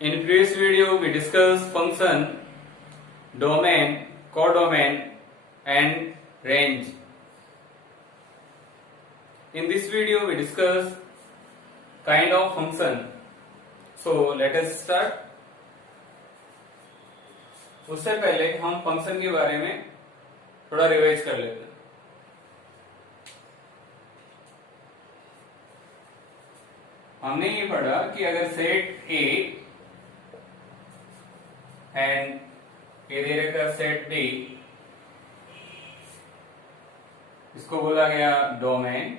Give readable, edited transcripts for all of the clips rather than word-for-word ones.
In previous video, we discussed function, domain, codomain, and range. In this video, we discuss kind of function. So let us start. उससे पहले हम function के बारे में थोड़ा revise कर लेते हैं. हमने ये पढ़ा कि अगर सेट ए एंड ये दे रखा सेट बी, इसको बोला गया डोमेन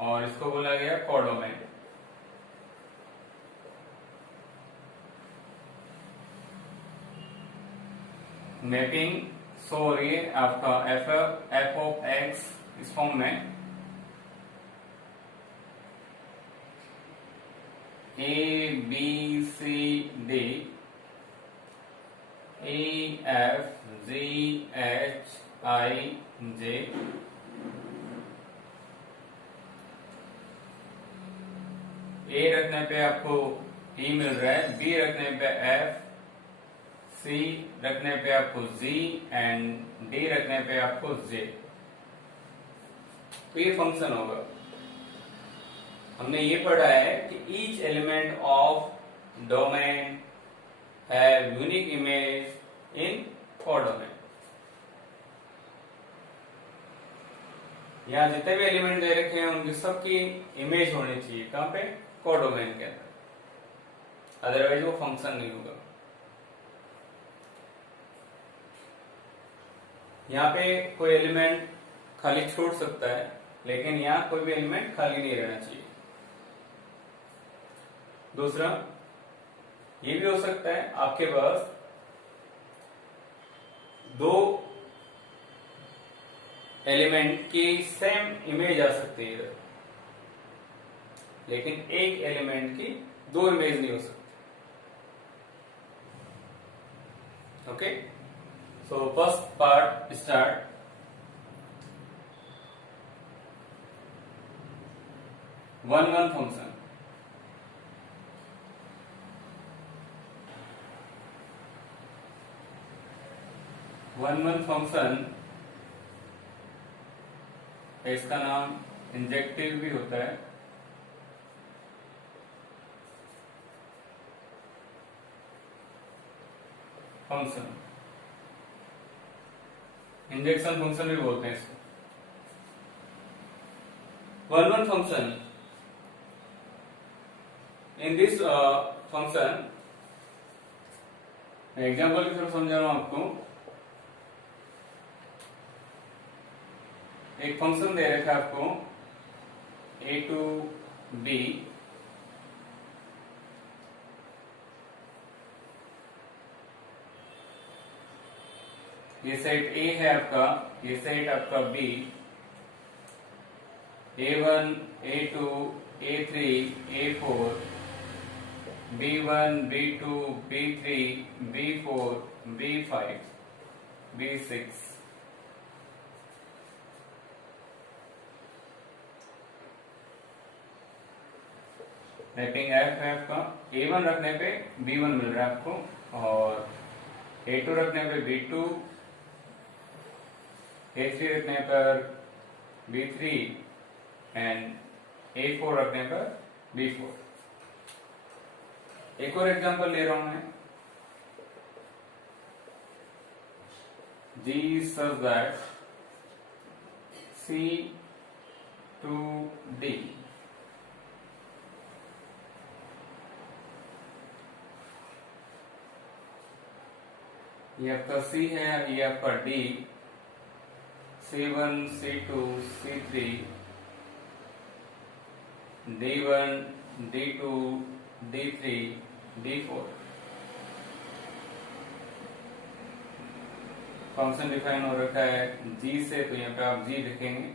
और इसको बोला गया कोडोमेन. मैपिंग सो हो रही है आपका एफ ऑफ एक्स इस फॉर्म में A B C D E F G H I J A रखने पे आपको ई मिल रहा है, बी रखने पे एफ, सी रखने पे आपको जी एंड डी रखने पे आपको जे. तो ये फंक्शन होगा. हमने ये पढ़ा है कि each element of domain have unique image in codomain. यहाँ जितने भी एलिमेंट दे रखे हैं उनकी सबकी इमेज होनी चाहिए. कहां पे? कोडोमेन के अंदर. अदरवाइज वो फंक्शन नहीं होगा. यहाँ पे कोई एलिमेंट खाली छोड़ सकता है, लेकिन यहाँ कोई भी एलिमेंट खाली नहीं रहना चाहिए. दूसरा, ये भी हो सकता है आपके पास दो एलिमेंट की सेम इमेज आ सकती है, लेकिन एक एलिमेंट की दो इमेज नहीं हो सकती. Okay, so first part start. One function. One function, इसका नाम इंजेक्टिव भी होता है. फंक्शन इंजेक्शन फंक्शन भी बोलते हैं इसको. One function, in this function, example के थ्रू समझा रहा हूं आपको. एक फंक्शन दे रखा है आपको ए टू बी, ये सेट ए है आपका, ये सेट आपका B, A1, A2, A3, A4, B1, B2, B3, B4, B5, B6. Mapping F है आपका. A1 रखने पे B1 मिल रहा है आपको, और A2 रखने पे B2, A3 रखने पर B3 एंड A4 रखने पर B4. एक और एग्जांपल ले रहा हूं मैं. G such that C to D. ये आपका C है, ये आपका D, C1, C2, C3, D1, D2, D3, D4. Function define हो रखा है G से, तो यहाँ पे आप G लिखेंगे.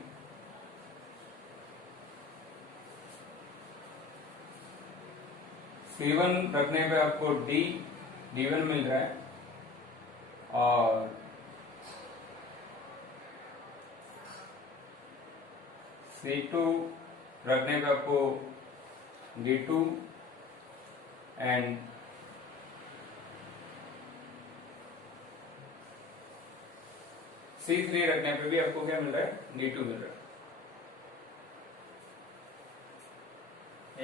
C1 रखने पे आपको D1 मिल रहा है, और C2 रखने पे आपको D2 एंड C3 रखने पे भी आपको क्या मिल रहा है, D2 मिल रहा है।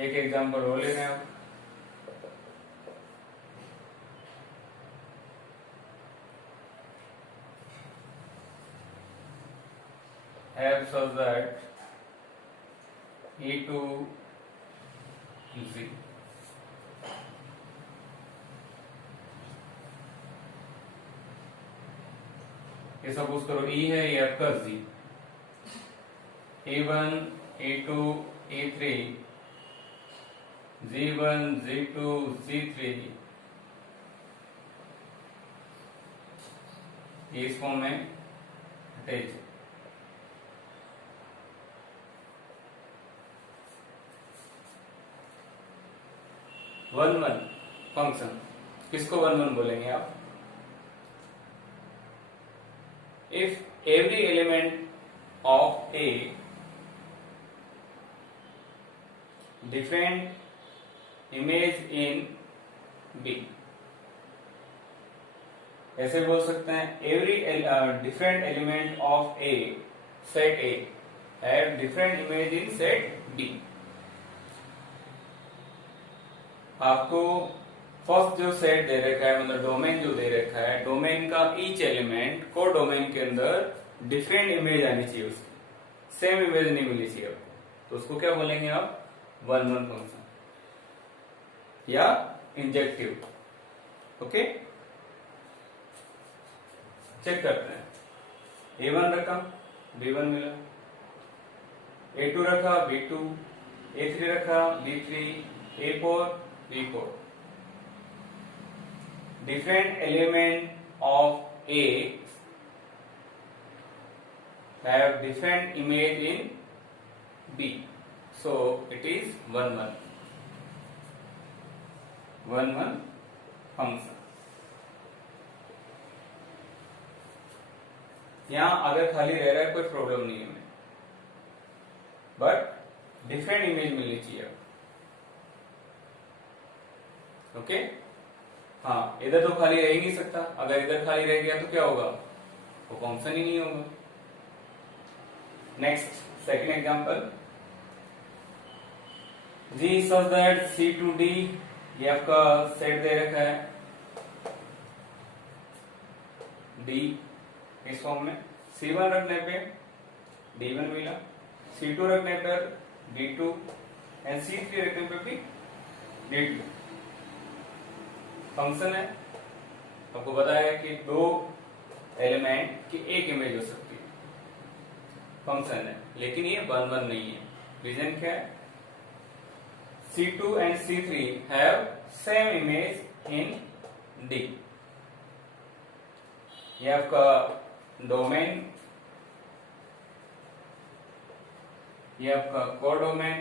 एक एग्जांपल और ले रहे हैं आप। F such that E2Z, ये सपोज करो E है, ये आपका Z, E1 E2 E3 Z1 Z2 Z3 इस फॉर्म में अटैच। 1-1 फंक्शन, किसको 1-1 बोलेंगे आप? If every element of a different image in B, ऐसे बोल सकते हैं every different element of a set A have different image in set B. आपको फर्स्ट जो सेट दे रखा है, मतलब डोमेन जो दे रखा है, डोमेन का ईच एलिमेंट को डोमेन के अंदर डिफरेंट इमेज आनी चाहिए, उसकी सेम इमेज नहीं मिलनी चाहिए आपको, तो उसको क्या बोलेंगे आप? 1-1 फंक्शन या इंजेक्टिव। ओके, चेक करते हैं। A1 रखा, B1 मिला, A2 रखा, B2, A3 रखा, B3, A4, B4। Different element of A have different image in B, so it is 1-1 function। यहां अगर खाली रह रहा है कोई प्रॉब्लम नहीं है हमें, बट डिफरेंट इमेज मिलनी चाहिए। ओके, हाँ, इधर तो खाली रह ही नहीं सकता, अगर इधर खाली रह गया तो क्या होगा? वो फंक्शन ही नहीं होगा। Next, second example, G such that C2D, ये आपका सेट दे रखा है D इस फॉर्म में। C1 रखने पे D1 मिला, C2 रखने पर D2 एंड C3 रखने पे भी D2। फंक्शन है, आपको बताया कि दो एलिमेंट की एक इमेज हो सकती है, फंक्शन है, लेकिन ये 1-1 नहीं है। रीजन क्या है? C2 and C3 have same image in D। ये आपका डोमेन, ये आपका कोडोमेन,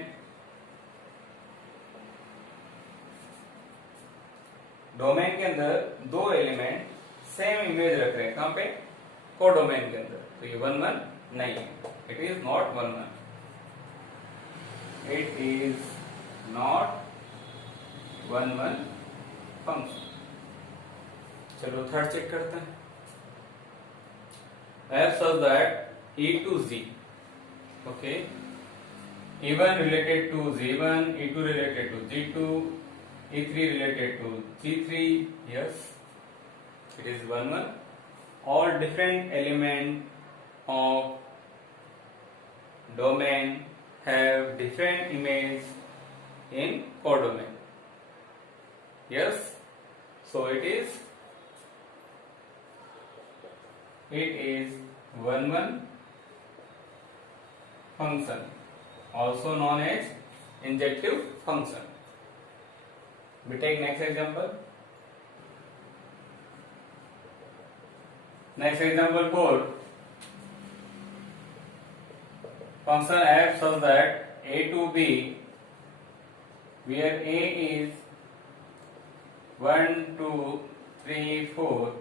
डोमेन के अंदर दो एलिमेंट सेम इमेज रख रहे हैं, कहां पे? कोडोमेन के अंदर, तो ये 1-1 नहीं है, it is not 1-1, it is not 1-1 function. चलो थर्ड चेक करते हैं। F such that E2Z, okay, E1 related to Z1, E2 related to Z2, E3 related to Z3, yes, it is 1-1. All different element of domain have different image in codomain, yes, so it is 1-1 function, also known as injective function। We take next example. Next example 4, function f such that a to b, where a is 1, 2, 3, 4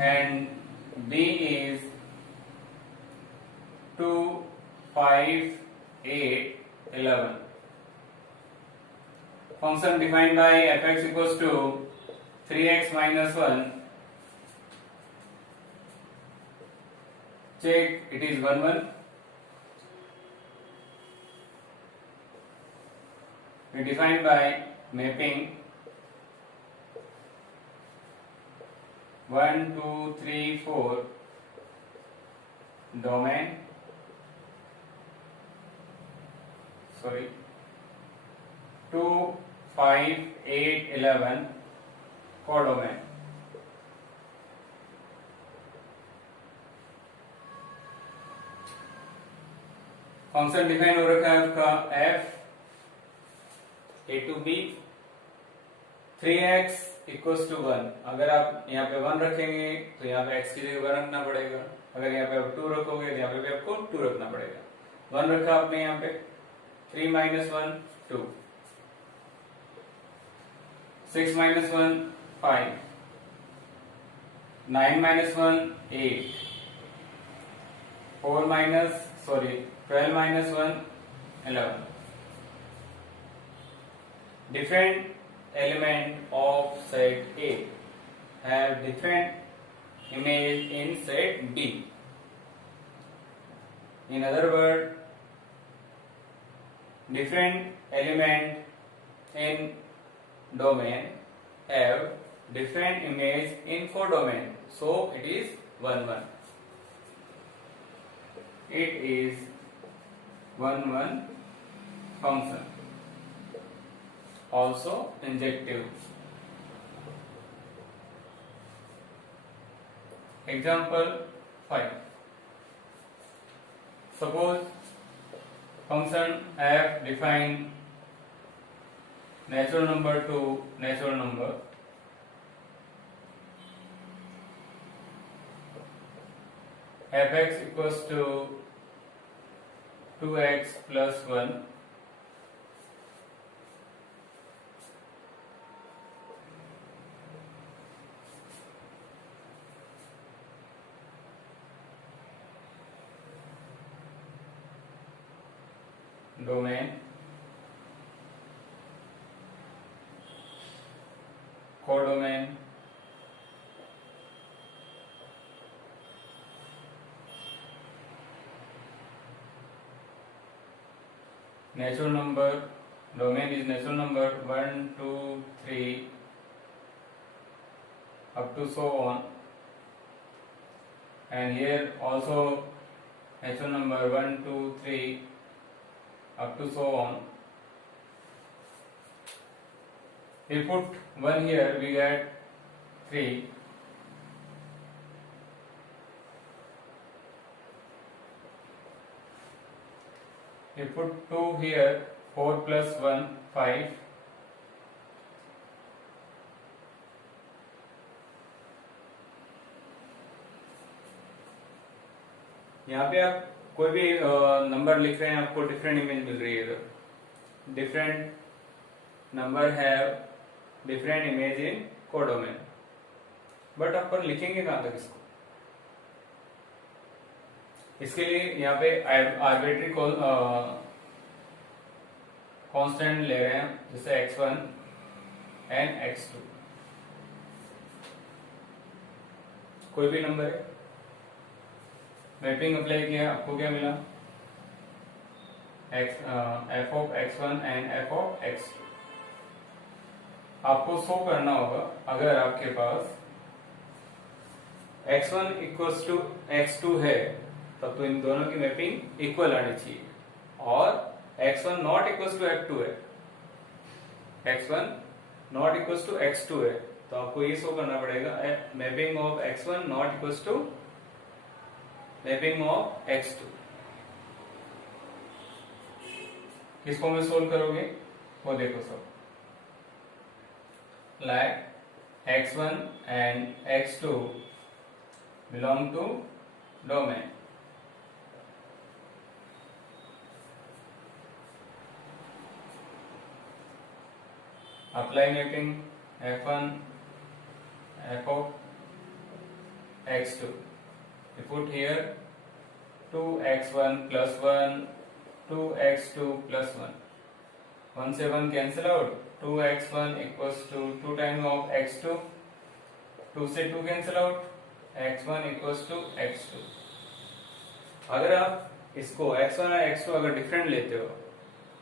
and b is 2, 5, 8, 11. Function defined by fx equals to 3x minus 1 check it is 1 1. We define by mapping 1 2 3 4 domain, 2 5 8 11 codomain. Function define हो रखा है आपका f a to b 3x equals to 1. अगर आप यहाँ पे 1 रखेंगे तो यहाँ पे x की जगह 1 रखना पड़ेगा. अगर यहाँ पे आप 2 रखोगे तो यहाँ पे भी आपको 2 रखना पड़ेगा. 1 रखा आपने यहाँ पे, 3 minus 1 2, 6 minus 1 5, 9 minus 1 8, 12 minus 1 11. Different element of set A have different image in set B. In other words, different element in domain have different image in codomain. So it is 1 1. It is 1 1 function. Also injective. Example 5. Suppose function f define natural number to natural number. Fx equals to 2x plus 1. Domain, codomain, natural number. Domain is natural number 1 2 3 up to so on, and here also natural number 1 2 3 up to so on. We put 1 here, we get 3. We put 2 here, 4 plus 1 5. यहाँ पे आप कोई भी number लिख रहे हैं, आपको different image मिल रही है इधर. Different number have different image in codomain. But अपन लिखेंगे कहां तक इसको? इसके लिए यहाँ पे आर्बिट्री कांस्टेंट ले रहे हैं, जैसे x1 एंड x2. कोई भी नंबर है, मैपिंग अप्लाई किया, आपको क्या मिला? f of x1 and f of x2. आपको शो करना होगा अगर आपके पास x1 इक्वल्स टू x2 है, तब तो इन दोनों की मैपिंग इक्वल आनी चाहिए. और x1 not equals to x2 है, x1 not equals to x2 है, तो आपको ये शो करना पड़ेगा mapping of x1 not equals to mapping of x2. किस फॉर्म में सोल्व करोगे वो देखो सब. Like x1 and x2 belong to domain. Apply mapping f1 f of x2. We put here 2x1 plus 1, 2x2 plus 1. 1 से 1 cancel out. 2x1 equals to 2 times of x2. 2 से 2 cancel out. x1 equals to x2. अगर आप इसको x1 और x2 अगर different लेते हो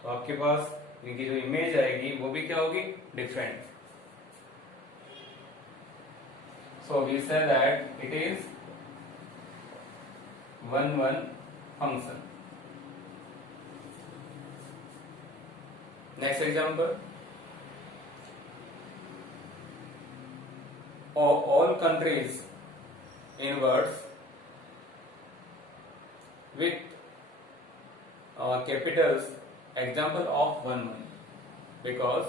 तो आपके पास इनकी जो इमेज आएगी वो भी क्या होगी, different. So we say that it is 1-1 function. Next example. All countries in words with capitals example of 1-1 because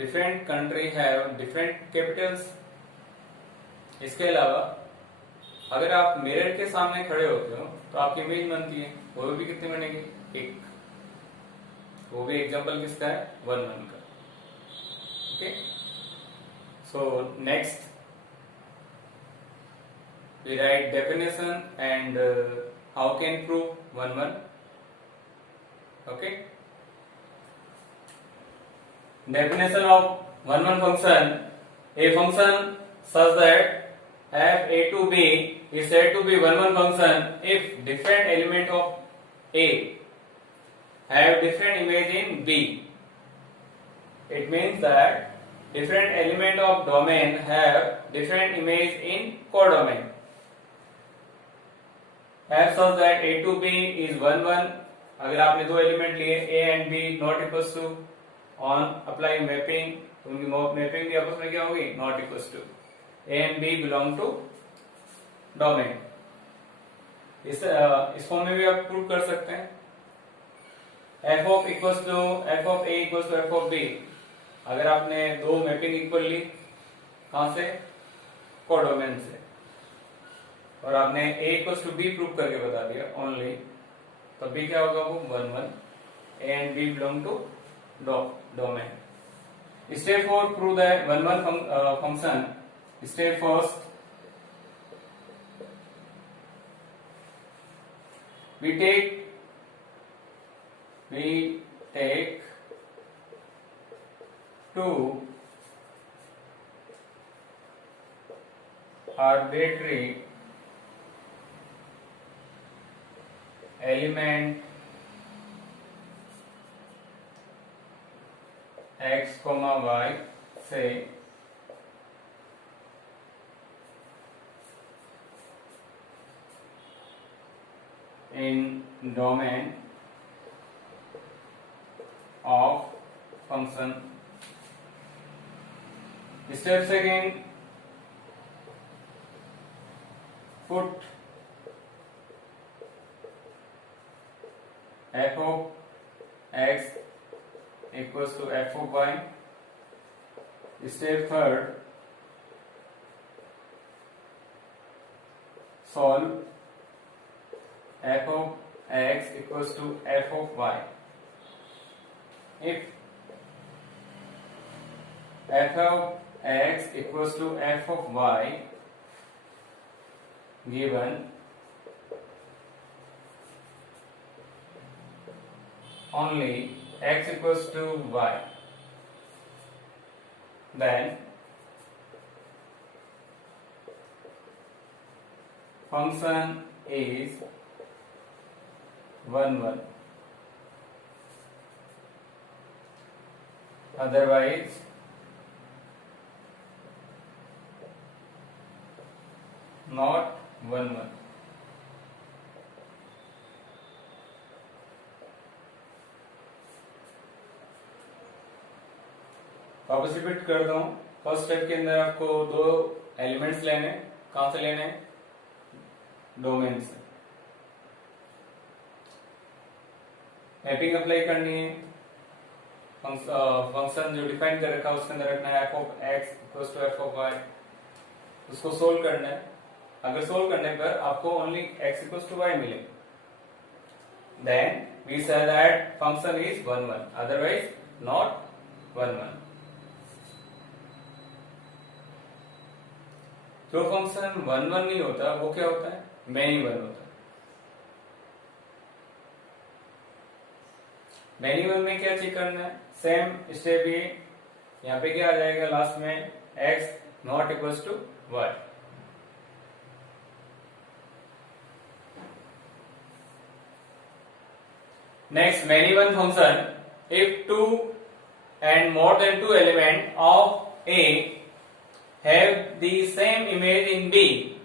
different country have different capitals. इसके अलावा अगर आप मिरर के सामने खड़े होते हो तो आपकी इमेज बनती है, वो भी कितनी बनेगी, एक. वो भी एग्जांपल किसका है, 1-1 का. Okay. So next we write definition and how can prove 1-1. Okay. Definition of 1-1 function: a function such that f a to b is said to be 1-1 function if different element of a have different image in b. It means that different element of domain have different image in codomain. F such that a to b is 1-1. अगर आपने दो element लिए a and b not equals to, on apply mapping तो उनकी mapping भी आपस में क्या होगी, not equals to. a and b belong to domain. इस फॉर्म में भी आप प्रूव कर सकते हैं. f of equals to f of a equals to f of b. अगर आपने दो मैपिंग इक्वल ली, कहां से, कोडोमेन से, और आपने a equals to b prove करके बता दिया ओनली, तब भी क्या होगा, वो 1-1. a and b belong to domain. Step 4 prove the 1-1 function. Step first, we take two arbitrary element x, y से in domain of function. Step second, put f of x equals to f of y. Step third, solve f of x equals to f of y. If f of x equals to f of y given, only x equals to y, then function is 1-1. Otherwise not 1-1. वापस repeat कर दूं. First step के अंदर आपको दो elements लेने, कहां से लेने, डोमेन से. मैपिंग अप्लाई करनी है. फंक्शन जो डिफाइन कर रखा है उसके अंदर रखना है f of x equals to f of y. उसको सोल्व करना है. अगर सोल्व करने पर आपको only x equals to y मिले, then we say that function is 1-1, otherwise not 1-1. जो फंक्शन 1-1 नहीं होता वो क्या होता है, मैनी 1 होता है. मैनी 1 में क्या चेक करना है, सेम स्टेप ये. यहाँ पे क्या आ जाएगा लास्ट में, x not equals to y. Next, many one function. If two and more than two element of A have the same image in B,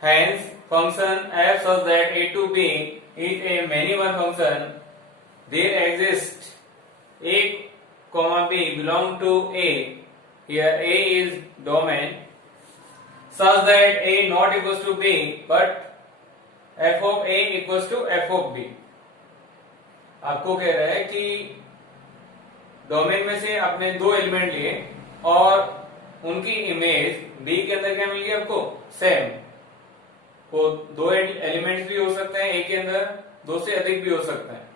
hence function f such that a to b is a many one function. There exists a comma b belong to A. Here A is domain such that A not equals to B, but f of A equals to f of B. आपको कह रहा है कि domain में से आपने दो element लिए और उनकी इमेज बी के अंदर क्या मिल गई आपको? सेम. वो दो एलिमेंट्स भी हो सकते हैं ए के अंदर, दो से अधिक भी हो सकते हैं.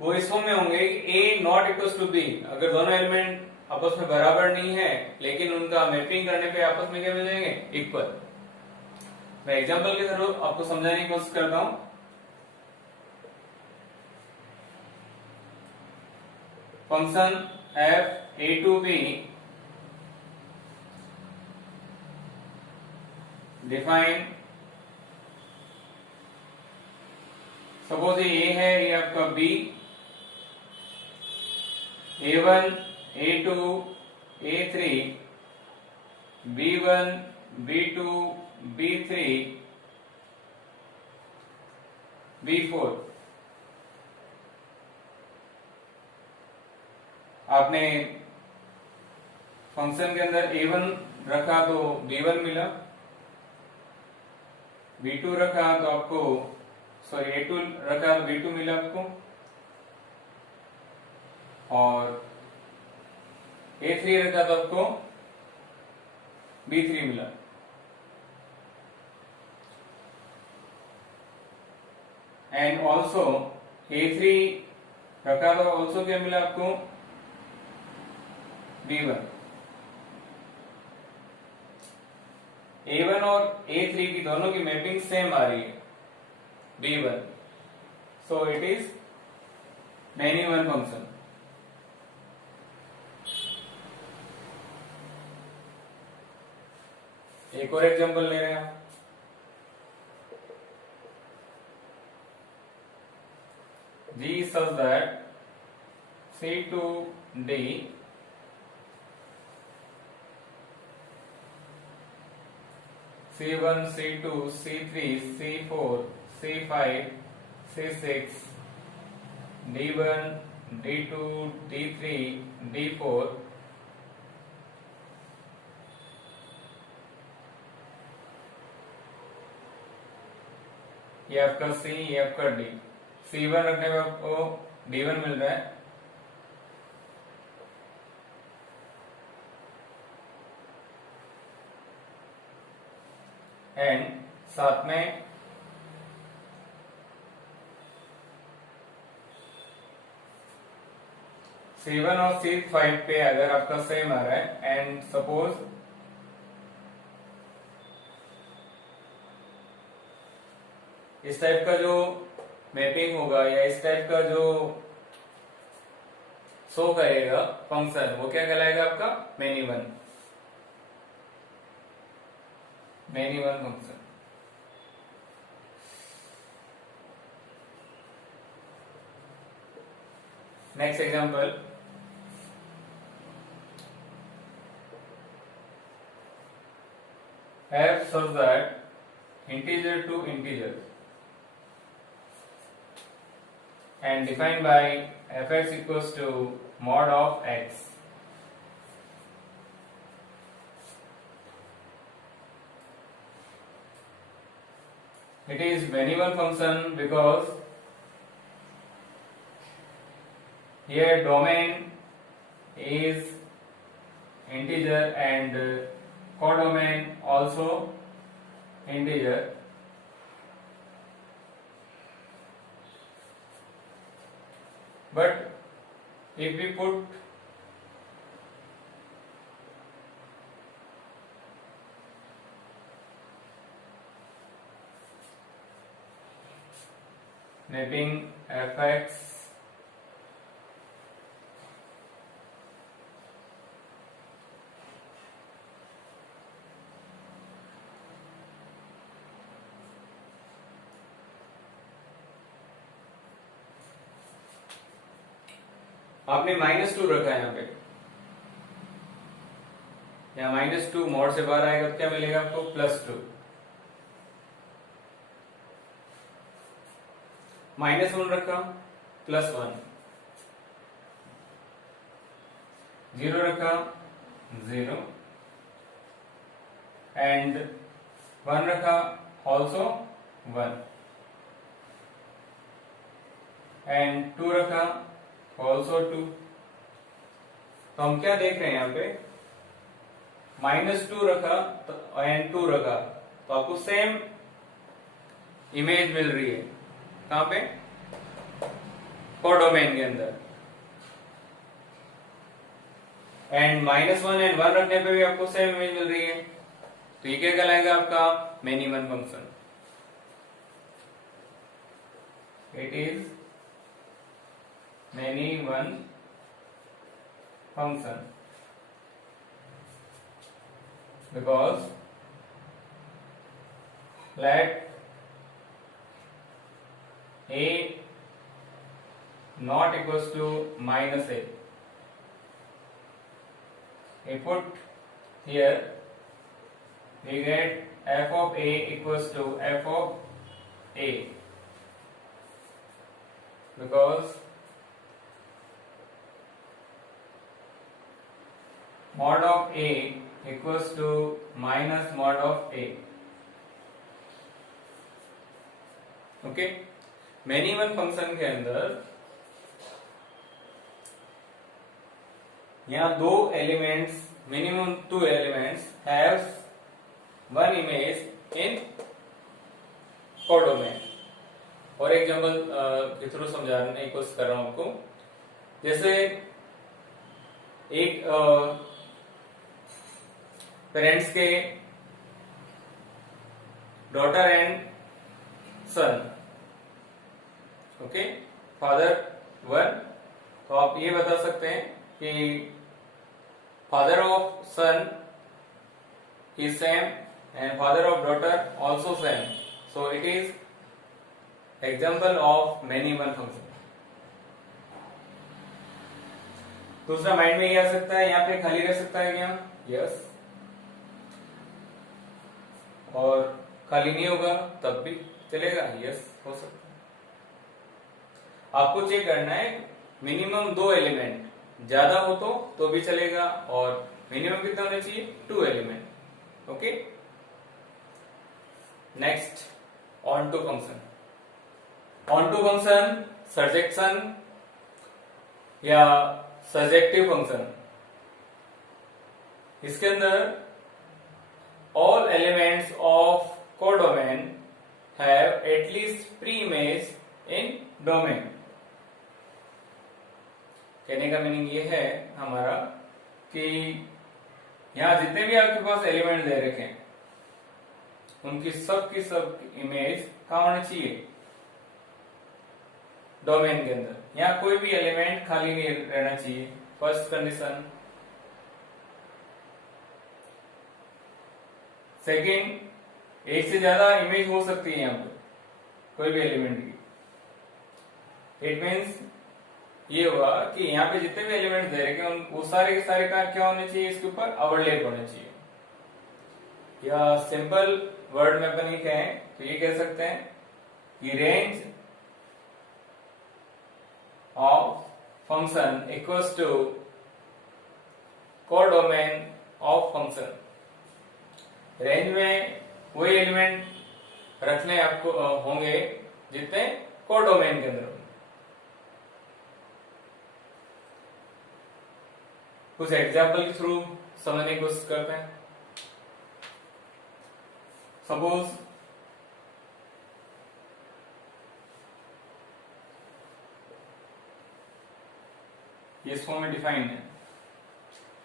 वो इस फॉर्म में होंगे कि ए नॉट इक्वल्स टू बी. अगर दोनों एलिमेंट आपस में बराबर नहीं है लेकिन उनका मैपिंग करने पे आपस में क्या मिल जाएंगे? इक्वल. मैं एग्जांपल के थ्रू आपको समझाने की कोशिश करता हूं. Function f a to b define, suppose ये है, ये आपका b, a1 a2 a3 b1 b2 b3 b4. आपने फंक्शन के अंदर a1 रखा तो b1 मिला, b2 रखा तो आपको a2 रखा तो b2 मिला आपको, और a3 रखा तो आपको b3 मिला. एंड ऑल्सो a3 रखा तो ऑल्सो क्या मिला आपको? b1. a1 और a3 की दोनों की मैपिंग सेम आ रही है, b1. So it is many one function. एक और एग्जांपल ले रहे हैं. G such that C to D C1 C2 C3 C4 C5 C6 D1 D2 D3 D4 ये आपका C, ये आपका D. C1 रखने में आपको D1 मिल रहा है, एंड साथ में C1 और C5 पे अगर आपका सेम आ रहा है, एंड सपोज इस टाइप का जो मैपिंग होगा या इस टाइप का जो शो करेगा फंक्शन, वो क्या कहलाएगा आपका? Many one. Many one function. Next example. f such that integer to integer and defined by fx equals to mod of x. It is many one function because here domain is integer and codomain also integer. But if we put mapping fx आपने -2 रखा है यहाँ पे, यहाँ -2 mod से बाहर आएगा तो क्या मिलेगा आपको +2, -1 रखा +1, 0 रखा 0 एंड 1 रखा ऑल्सो 1 एंड 2 रखा ऑल्सो 2। तो हम क्या देख रहे हैं यहाँ पे, -2 रखा एंड 2 रखा तो आपको सेम इमेज मिल रही है, कहां पे, कोडोमेन के अंदर। एंड -1 एंड 1 रखने पे भी आपको सेम इमेज मिल रही है, तो ये क्या कहलाएगा आपका many one function. It is many one function because let a not equals to -a. We put here, we get f of a equals to f of a because mod of a equals to minus mod of a. Okay, many one function के अंदर यहाँ 2 elements, minimum 2 elements have one image in codomain. और example के through समझाने की कोशिश कर रहा हूं आपको। जैसे एक पेरेंट्स के daughter and son, okay, father 1, तो आप ये बता सकते हैं कि father of son is same and father of daughter also same, so it is example of many one function. दूसरा माइंड में ये आ सकता है, यहाँ पे खाली रह सकता है क्या, यस, और खाली नहीं होगा तब भी चलेगा, यस हो सकता है। आपको चेक करना है मिनिमम 2 एलिमेंट, ज्यादा हो तो भी चलेगा, और मिनिमम कितना होना चाहिए, 2 element. Okay, next onto function. Onto function surjection या सर्जेक्टिव फंक्शन, इसके अंदर all elements of codomain have at least pre-image in domain। कहने का मीनिंग ये है हमारा कि यहां जितने भी आपके पास एलिमेंट दे रखे हैं उनकी सब की सब इमेज कहां होनी चाहिए, डोमेन के अंदर। यहां कोई भी एलिमेंट खाली नहीं रहना चाहिए, फर्स्ट कंडीशन। सेकेंड, एक से ज्यादा इमेज हो सकती है यहाँ पे कोई भी एलिमेंट की। इट मीन्स ये हुआ कि यहाँ पे जितने भी एलिमेंट दे रखे हैं वो सारे के सारे का क्या होने चाहिए, इसके ऊपर ओवरलैप होने चाहिए। या सिंपल वर्ड में अपन ये कहें तो ये कह सकते हैं कि range of function equals to codomain of function. Range में वही एलिमेंट रखने आपको होंगे जितने कोडोमेन के अंदर होंगे। कुछ एग्जाम्पल के थ्रू समझने की कोशिश करते हैं। सपोज ये इस फॉर्म में डिफाइंड है,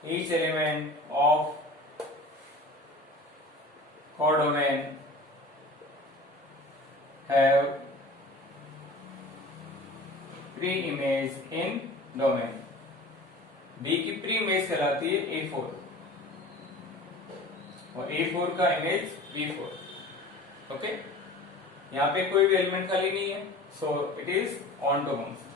each element of codomain have pre-image in domain। B की प्री इमेज कहलाती है A4 और A4 का इमेज B4। ओके, यहाँ पे कोई भी एलिमेंट खाली नहीं है, so it is onto function.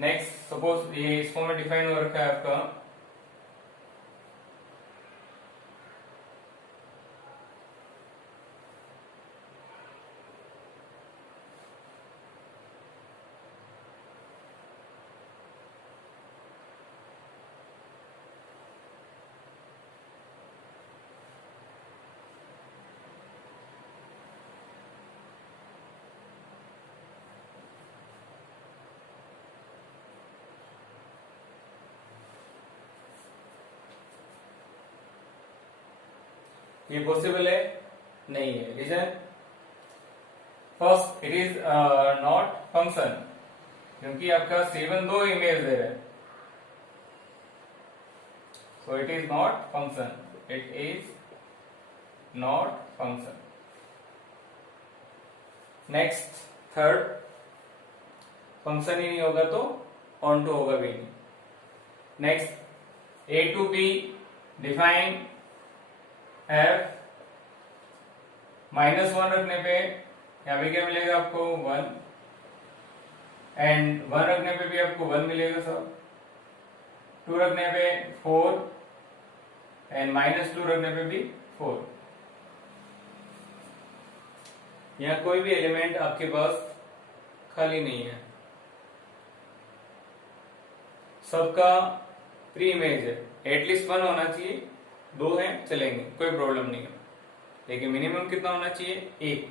Next suppose ये इस फॉर्म में डिफाइन हो रखा है आपका, ये पॉसिबल है नहीं है। Reason first, it is not function, क्योंकि आपका C1 दो इमेज दे रहा है, so it is not function, it is not function. Next third, function ही नहीं होगा तो ऑन टू होगा भी नहीं। Next A to B define f -1 रखने पे यहाँ पे क्या मिलेगा आपको 1, एंड 1 रखने पे भी आपको 1 मिलेगा सर, 2 रखने पे 4 एंड -2 रखने पे भी 4। यहाँ कोई भी एलिमेंट आपके पास खाली नहीं है, सबका प्री इमेज है। एटलीस्ट 1 होना चाहिए, 2 है चलेंगे, कोई प्रॉब्लम नहीं है, लेकिन मिनिमम कितना होना चाहिए 1,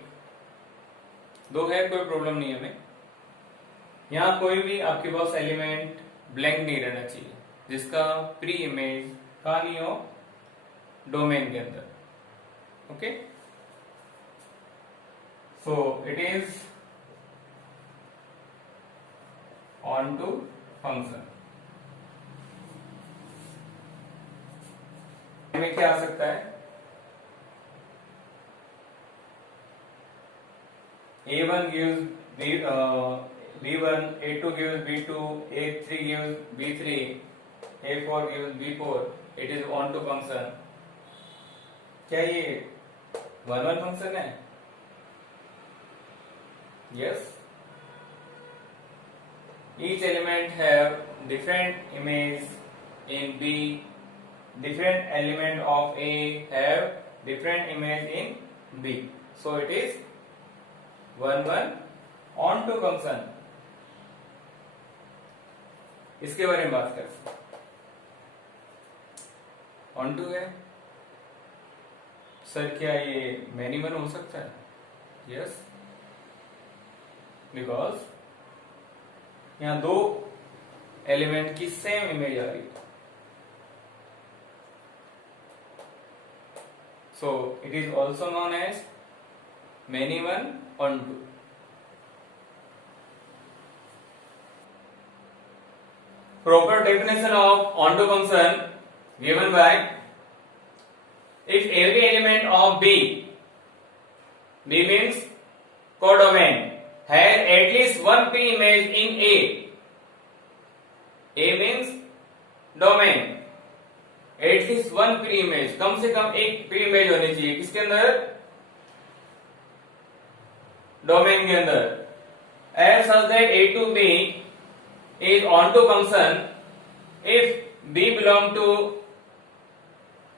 2 है कोई प्रॉब्लम नहीं है हमें। यहाँ कोई भी आपके पास एलिमेंट ब्लैंक नहीं रहना चाहिए जिसका प्री इमेज कहाँ नहीं हो, डोमेन के अंदर। Okay, so it is onto function. में क्या आ सकता है, A1 gives B1, A2 gives B2, A3 gives B3, A4 gives B4, it is on to function। क्या ये 1-1 फंक्शन है? Yes, each element have different image in B, different element of A have different image in B, so it is 1-1 on to function। इसके बारे में बात करें, on to है sir, क्या ये मैनी वन हो सकता है? यस, बिकॉज यहां 2 एलिमेंट की सेम इमेज आ रही है, so it is also known as many one onto। Proper definition of onto function given by, if every element of B means codomain, has at least one pre-image in A means domain, at least 1 pre image, कम से कम एक pre image होनी चाहिए किसके अंदर, domain के अंदर, as such that A to B is on to function if B belong to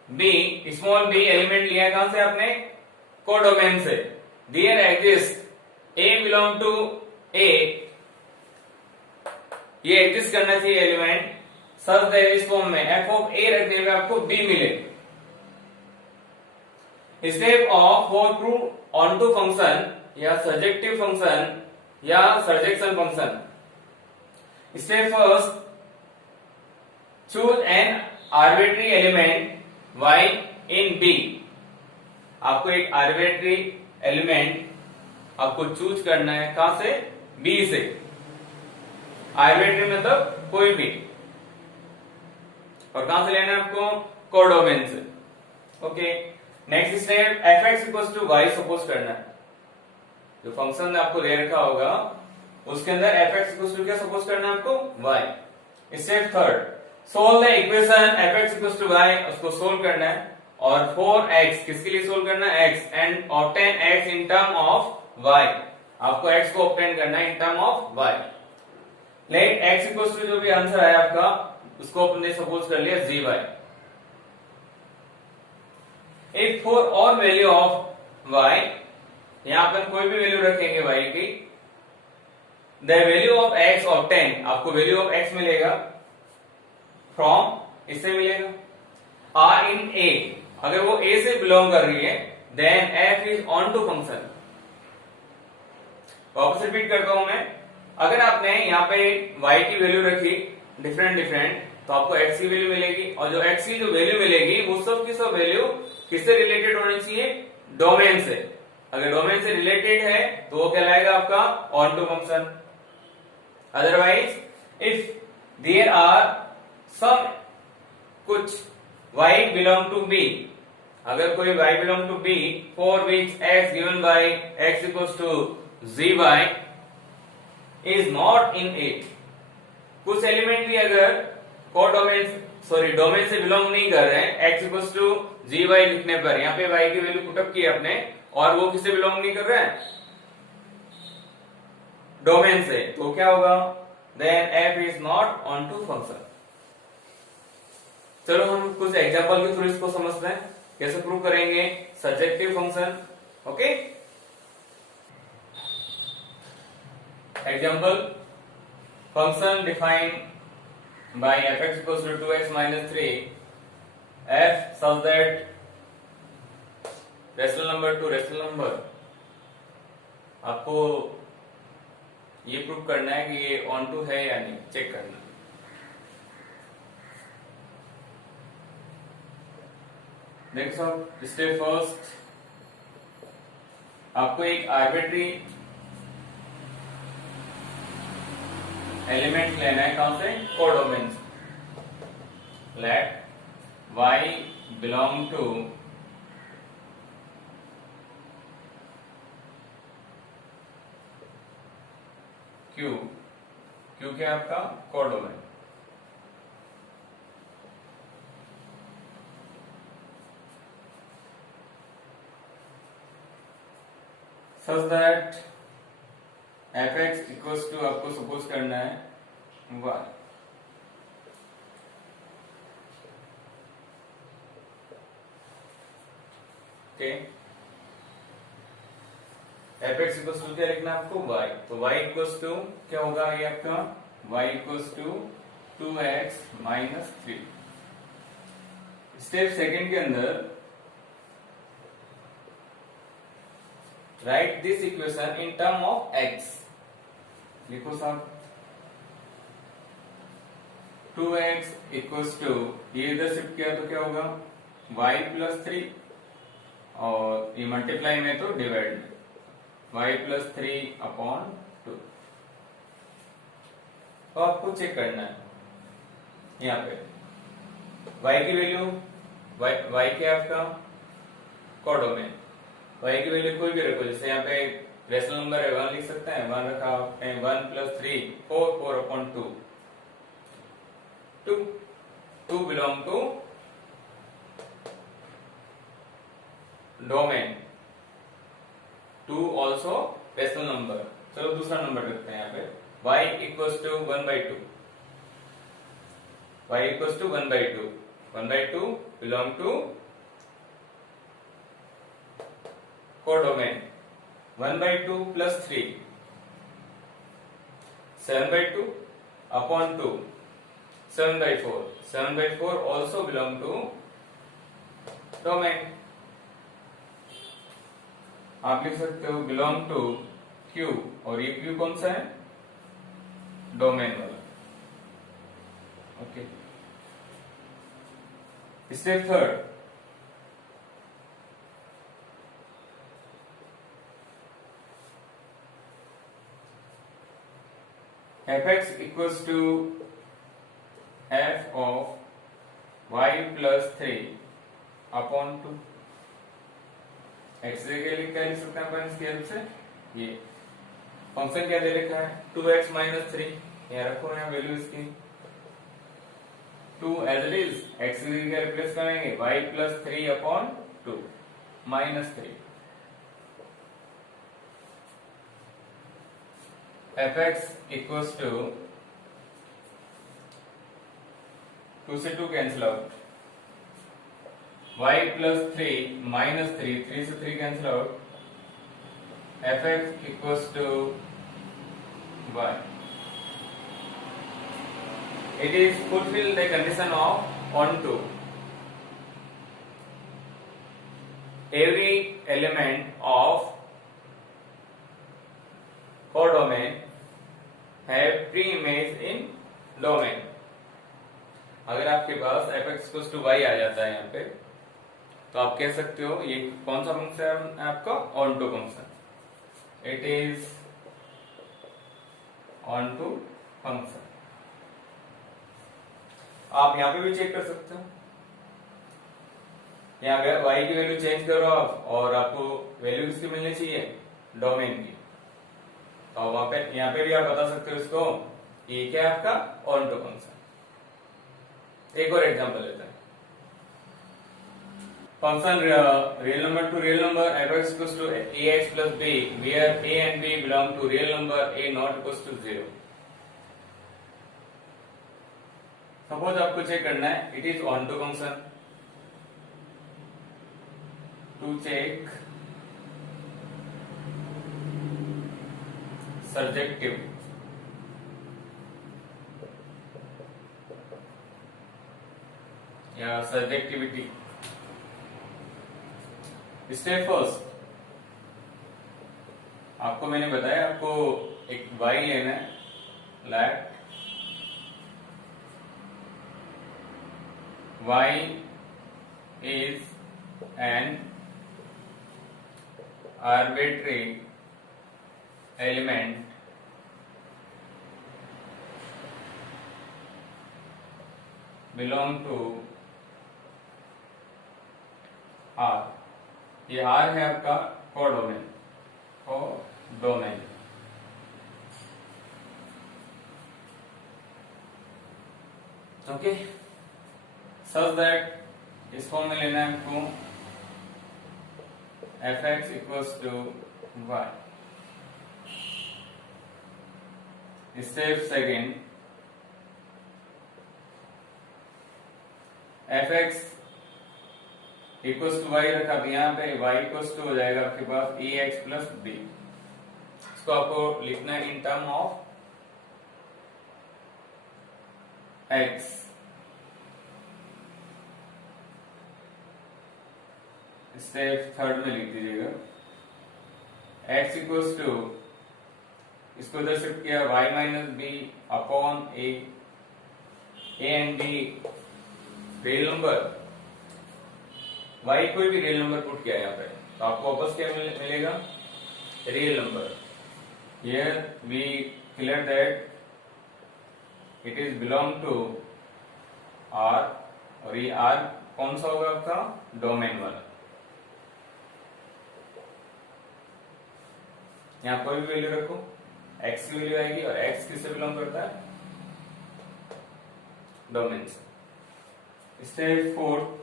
B, small b element लिया है कहां से आपने, कोडोमेन से, there exist A belong to A, ये एग्जिस्ट करना चाहिए एलिमेंट सच दैट इस फॉर्म में f ऑफ A रखने पे आपको B मिले। Step of for prove onto function या सर्जेक्टिव फंक्शन या surjection function. Step first, choose an arbitrary element y in B। आपको एक आर्बिट्री एलिमेंट आपको चूज करना है, कहां से, B से। आर्बिट्री मतलब कोई भी, और कहां से लेना है आपको, कोडोमेन से। Okay, next step, fx equals to y suppose करना है, जो फंक्शन आपको दे रखा होगा उसके अंदर fx इक्वल्स टू क्या सपोज करना है आपको, y। Step third, solve the equation fx equals to y, उसको सोल्व करना है, और 4x किसके लिए सोल्व करना है, x, and obtain x in term of y। आपको x को ऑब्टेन करना है in term of y। Let x equal to जो भी आंसर आया आपका उसको अपने सपोज कर लिया zy। इफ फॉर और वैल्यू ऑफ y, यहां पर कोई भी वैल्यू रखेंगे y की, the value of x obtain, आपको वैल्यू ऑफ x मिलेगा फ्रॉम, इससे मिलेगा आर इन ए, अगर वो a से बिलोंग कर रही है then f is onto function. वापस रिपीट करता हूं मैं, अगर आपने यहाँ पे y की वैल्यू रखी डिफरेंट डिफरेंट तो आपको x की वैल्यू मिलेगी, और जो x की जो वैल्यू मिलेगी वो सब की सब वैल्यू किससे रिलेटेड होनी चाहिए, डोमेन से। अगर डोमेन से रिलेटेड है तो वो कहलाएगा आपका onto function. Otherwise if there are some कुछ y बिलोंग टू b, अगर कोई y belong to b for which x given by x equals to zy is not in it, कुछ एलिमेंट भी अगर डोमेन से belong नहीं कर रहे हैं x इक्वल्स टू gy लिखने पर, यहाँ पे y की वैल्यू पुटअप की आपने और वो किससे बिलोंग नहीं कर रहे हैं, डोमेन से, तो क्या होगा, then f is not onto function. चलो हम कुछ एग्जांपल के थ्रू इसको समझते हैं, कैसे प्रूव करेंगे subjective function. Okay, example, function defined by f(x = 2x - 3) f such that rational number two rational number, आपको ये प्रूव करना है कि ये ऑन टू है या नहीं, चेक करना। देखो स्टेप फर्स्ट, आपको एक आर्बिट्री एलिमेंट लेना है, कौन से, कोडोमेन से। Let y belong to q, q क्या आपका codomain. Such that f(x) equals to, आपको सपोज करना है y। Okay, f(x) equals to क्या लिखना है आपको, y, तो y इक्वल्स टू क्या होगा ये आपका, y equals to 2x - 3। Step second के अंदर write this equation in term of x, लिखो साहब 2x इक्वल्स टू, ये इधर शिफ्ट किया तो क्या होगा y + 3, और ये मल्टीप्लाई में तो डिवाइड में y + 3/2। तो आपको चेक करना है यहाँ पे y की वैल्यू, y क्या आपका कोडोमेन, y की वैल्यू कोई भी रखो, जैसे यहाँ पे रेशनल नंबर है 1 लिख सकते हैं, 1 रखा आपने, 1 + 3 4, 4/2, 2 बिलोंग टू डोमेन, 2 ऑल्सो रेशनल नंबर। चलो दूसरा नंबर रखते हैं यहाँ पे, y equals to 1/2, y equals to 1/2, 1/2 belong to codomain, 1/2 + 3 7/2/2, 7/4, 7/4 also belong to domain. आप लिख सकते हो बिलोंग टू Q, और ये Q कौन सा है, डोमेन वाला। Okay, step third, f(x) equals to f of y + 3/2। x क्या लिख सकते हैं अपन इसकी हेल्प से, ये फंक्शन क्या दे रखा है 2x - 3, यहाँ रखो, यहाँ वैल्यू इसकी 2 एज इट इज, x की क्या रिप्लेस करेंगे y + 3/2 -3। f(x) इक्वल्स टू 2 से 2 cancel out, y plus 3 minus 3, 3 से 3 cancel out, fx equals to y. It is fulfill the condition of onto. Every element of codomain have pre-image in domain. अगर आपके पास fx equals to y आ जाता है यहाँ पे, तो आप कह सकते हो ये कौन सा फंक्शन है आपका, onto function. It is onto function. आप यहाँ पे भी चेक कर सकते हो. यहाँ अगर y की वैल्यू चेंज करो आप, और आपको वैल्यू किसकी मिलनी चाहिए, डोमेन की, तो वहां पे यहाँ पे भी आप बता सकते हो इसको ये क्या है आपका ऑन टू फंक्शन. एक और एग्जांपल लेते हैं. Function real number to real number fx equals to ax plus b, where a and b belong to real number a not equals to 0. Suppose आपको चेक करना है, it is onto function. To check surjective, या surjectivity. Step first, आपको मैंने बताया आपको एक y लेना है. Let y is an arbitrary element belong to R. ये R है आपका codomain. Codomain okay. Such that इस फॉर्म में लेना है हमको fx equals to y. Step second, fx equals to y रखा, तो यहाँ पे y इक्वल्स टू हो जाएगा आपके पास ax प्लस b. इसको आपको लिखना है in term of x. Step third में लिख दीजिएगा x इक्वल्स टू, इसको इधर शिफ्ट किया y minus b upon a and b real number, y कोई भी रियल नंबर पुट किया यहाँ पे, तो आपको वापस क्या मिलेगा, real number. Here we clear that it is belong to R, और ये R कौन सा होगा आपका, डोमेन वाला. यहाँ कोई भी वैल्यू रखो, x की वैल्यू आएगी, और x किससे बिलोंग करता है, डोमेन से. Step fourth,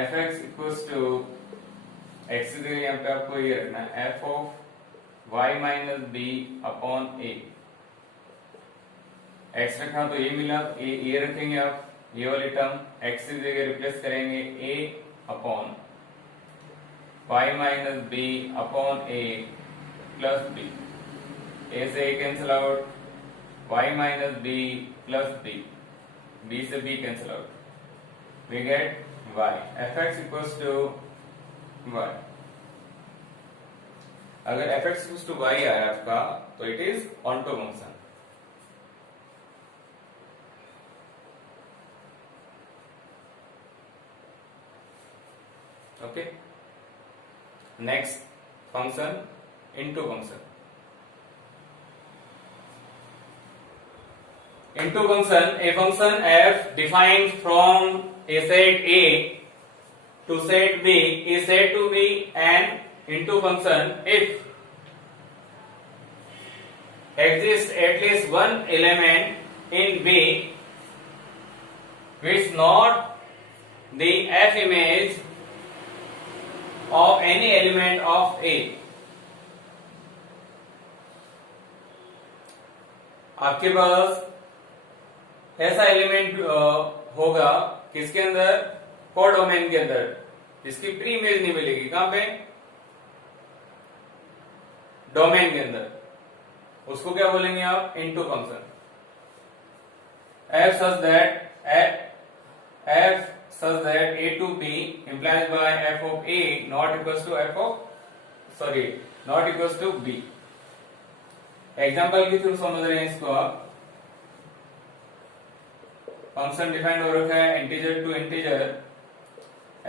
fx equals to x की जगह यहाँ पे आपको ये रखना है f of y minus b upon a. x रखा तो ये मिला, ये रखेंगे आप, ये वाली टर्म x की जगह रिप्लेस करेंगे a upon y minus b upon a plus b. a से a cancel out, y minus b plus b, b से b cancel out, we get y. fx equals to y. अगर fx equals to y आया आपका, तो it is onto function. Okay. Next function, into function. Into function, a function f defined from a set A to set B is said to be an into function if exists at least one element in B which not the f image of any element of A. आपके पास ऐसा element होगा किसके अंदर, codomain के अंदर, जिसकी pre image नहीं मिलेगी। कहां पे, डोमेन के अंदर। उसको क्या बोलेंगे आप, into function. f such that a to b implies by f of a not equals to not equals to b। Example के थ्रू समझ रहे हैं इसको आप। फंक्शन डिफाइंड हो रखा है integer to integer,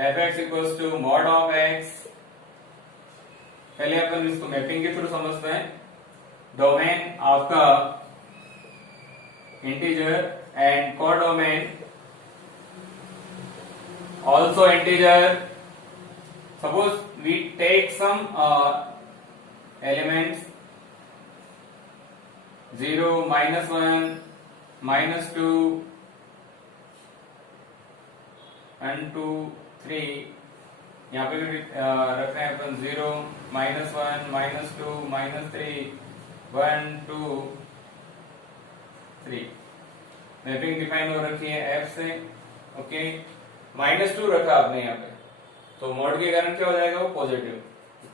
f(x) equals to mod of x। पहले अपन इसको मैपिंग के थ्रू समझते हैं। डोमेन आपका integer and codomain also integer। Suppose we take some elements 0, -1, -2 and 2, 3। यहाँ पे भी रख रहे हैं अपन 0, -1, -2, -3, 1, 2, 3। मैपिंग डिफाइन हो रखी है f से। ओके, -2 रखा आपने यहाँ पे, तो मॉड के कारण क्या हो जाएगा, वो पॉजिटिव,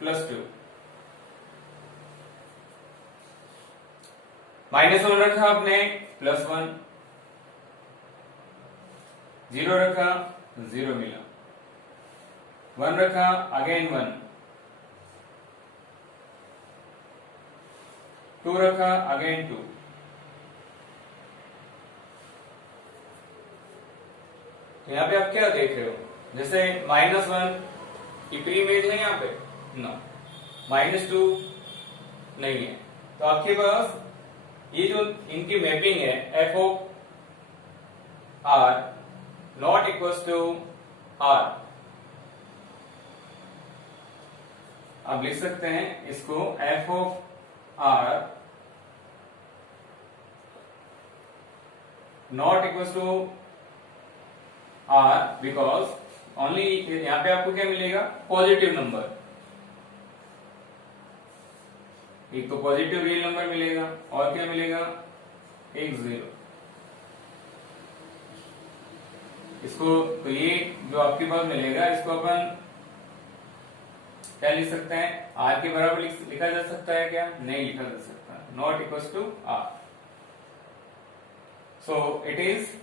+2। -1 रखा आपने, +1। 0 रखा, 0 मिला। 1 रखा, अगेन 1। 2 रखा, अगेन 2। यहाँ पे आप क्या देख रहे हो, जैसे -1 की प्री इमेज है यहाँ पे, नो। -2 नहीं है, तो आपके पास ये जो इनकी मैपिंग है f of r not equals to r। आप लिख सकते हैं इसको f of r not equals to r because only, यहां पे आपको क्या मिलेगा, पॉजिटिव नंबर। एक तो पॉजिटिव रियल नंबर मिलेगा और क्या मिलेगा, एक 0। इसको तो ये जो आपके पास मिलेगा इसको अपन क्या लिख सकते हैं, r के बराबर लिखा जा सकता है क्या, नहीं लिखा जा सकता, not equals to r। So it is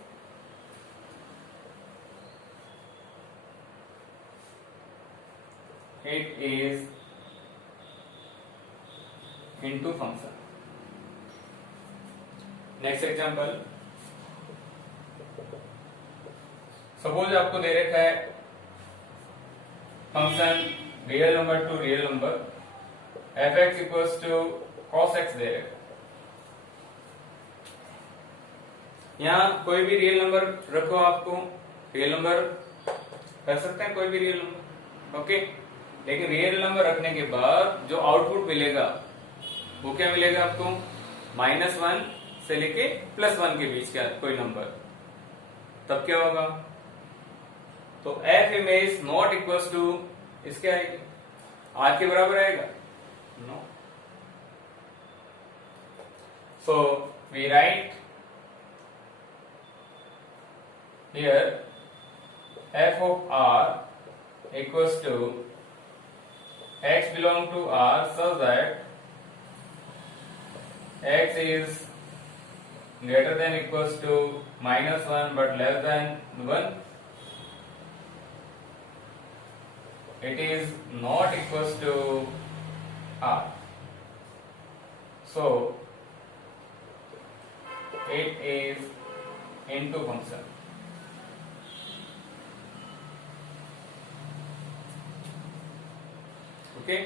into function। Next example, suppose आपको दे रखा है function real number to real number, f(x) equals to cos x दे रखा है। यहाँ कोई भी रियल नंबर रखो, आपको रियल नंबर कर सकते हैं, कोई भी रियल नंबर, ओके। लेकिन रियल नंबर रखने के बाद जो आउटपुट मिलेगा वो क्या मिलेगा आपको, -1 से लेके +1 के बीच का कोई नंबर, तब क्या होगा, तो f image not equals to इसके आएगी, r के बराबर आएगा, no. So we write here f of r equals to x belong to r such that x is greater than equals to -1 but less than 1। It is not equals to r, so it is into function। Okay,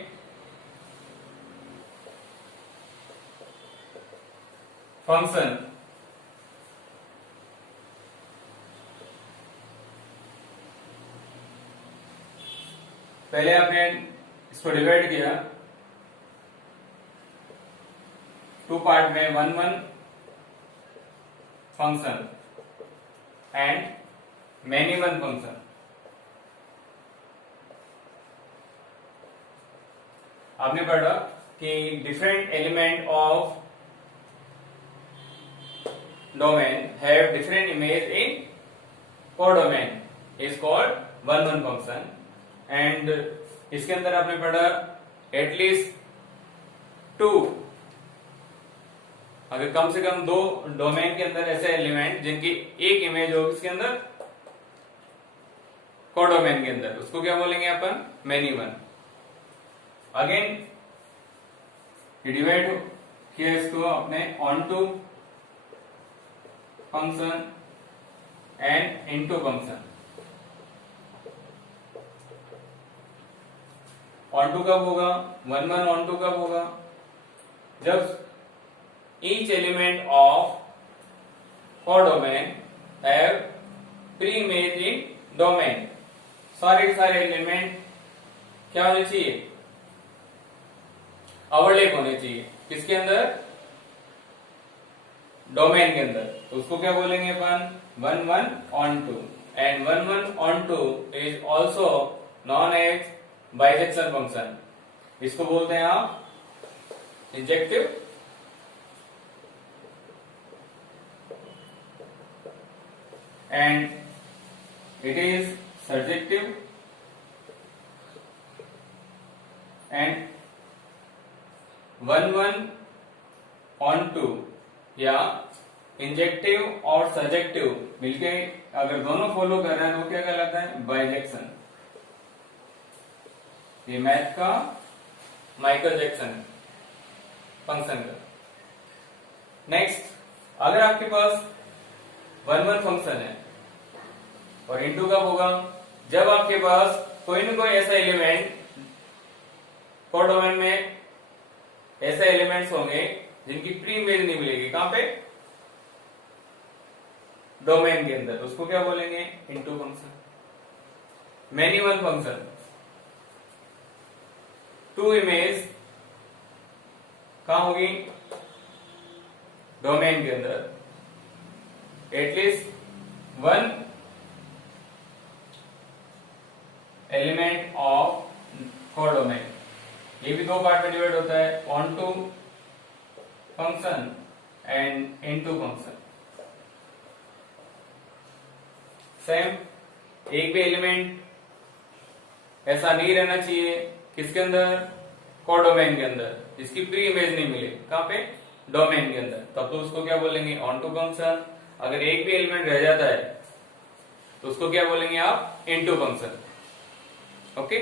function पहले आपने इसको divide किया 2 part में, 1 function and many one function. आपने पढ़ा कि different element of domain have different image in codomain is called one function. And इसके अंदर आपने पढ़ा एटलीस्ट टू, अगर कम से कम दो डोमेन के अंदर ऐसे एलिमेंट जिनकी एक इमेज हो इसके अंदर कोडोमेन के अंदर, उसको क्या बोलेंगे अपन? Many one. अगेन डिवाइड किया इसको अपने onto function and into function. Onto कब होगा? वन ऑन टू कब होगा? जब each element of codomain have pre-image in domain. सारे के सारे एलिमेंट क्या होने चाहिए? ओवरलैप होने चाहिए. किसके अंदर? डोमेन के अंदर. तो उसको क्या बोलेंगे अपन? One onto. And one onto is also known as bijection function. इसको बोलते हैं आप injective and it is surjective and one on two या इंजेक्टिव और सजेक्टिव मिलके अगर दोनों फॉलो कर रहे हैं तो क्या कहलाता है? बाइजेक्शन. ये मैथ का माइकल जैक्सन फंक्शन का. नेक्स्ट, अगर आपके पास वन फंक्शन है और इनटू कब होगा? जब आपके पास कोई न कोई ऐसा एलिमेंट कोडोमेन में ऐसे एलिमेंट्स होंगे जिनकी प्री इमेज नहीं मिलेगी. कहां पे? डोमेन के अंदर. उसको क्या बोलेंगे? Into function. Many one function. To image कहां होगी? डोमेन के अंदर. At least one element of codomain. ये भी दो पार्ट में डिवाइड होता है, onto function and into function. Same, एक भी एलिमेंट ऐसा नहीं रहना चाहिए किसके अंदर? कोडोमेन के अंदर, जिसकी प्री इमेज नहीं मिले. कहां पे? डोमेन के अंदर. तब तो उसको क्या बोलेंगे? Onto function. अगर एक भी एलिमेंट रह जाता है तो उसको क्या बोलेंगे आप? Into function. ओके.